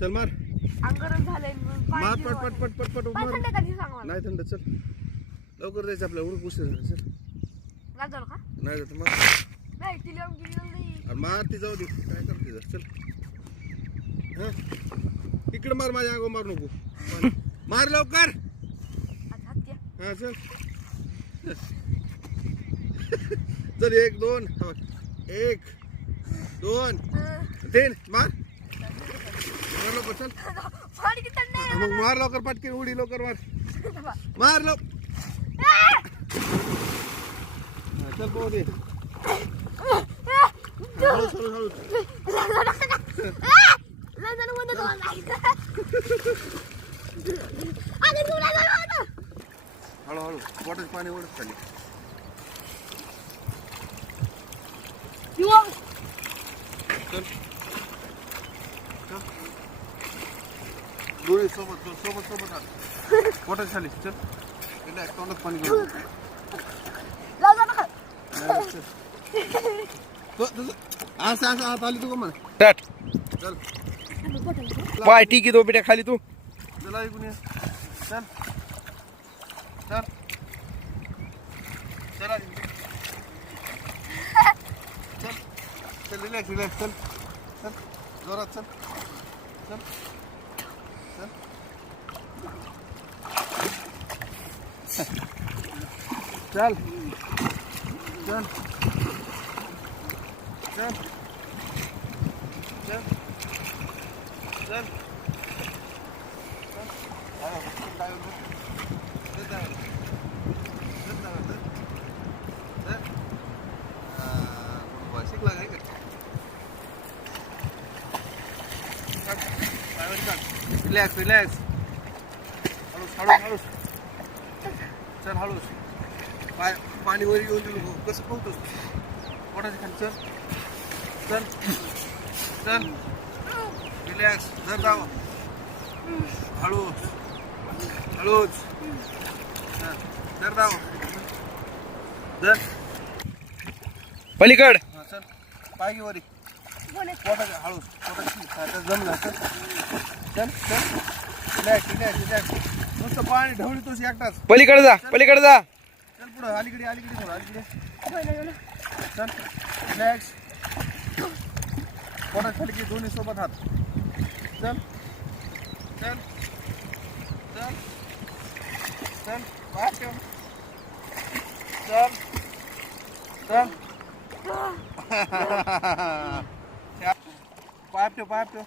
चल मार अंगरच झालंय मार पट पट पट पट पट मार थंड कधी सांग मला नाही थंड चल लवकर जायचं आपल्याला उडून उशीर झाला चल नाही झालं का नाही जात मग नाही ती लावून गेली नाही अरे मार ती जाऊ दे काय करते जर चल हा इकडे मार माझ्या अंगावर मार नको मार लवकर आता हात द्या हा चल चल 1 2 1 2 3 मार मार लवकर चल फाडी की थंड आहे मग मार लवकर पटके उडी लवकर मार मार लवकर चल पाहू दे हळू हळू हळू हळूहळू पोटाचं पाणी ओढत खाली चल डोळे सोबत सोबत सोबत आण पोटाचं खाली चल रिलॅक्स तोंडात पाणी घेऊन असं असं हात आली तू का म्हणा चल पाय ठीक आहे तो बेटा खाली तू चला ऐकून ये चल चल चला चल चल रिलॅक्स रिलॅक्स चल चल जोरात चल चल चल चल चल चल चल चल शिकला काय रिलॅक्स रिलॅक्स हळूस हळूस हळूस चल हळूस पाय पाणी वर येऊन देऊ नको कसं पोहतोस पोटाच्या खाली चल चल चल रिलॅक्स जर जावं हळूच हळूच जर जावं जर पलीकड चल पाय घे वरी पोटाच्या हळूच पोटाची जमलं चल चल चल रिलॅक्स रिलॅक्स रिलॅक्स नुसतं पाणी ढवळीतोस एकटाच पलीकडे जा पलीकडे जा चल पुढं अलीकडे अलीकडे थोडं अलीकडे चल रिलॅक्स पोटात खाली की दोन्ही सोबत हात चल चल चल चल पाय ठेव चल चल पाय ठेव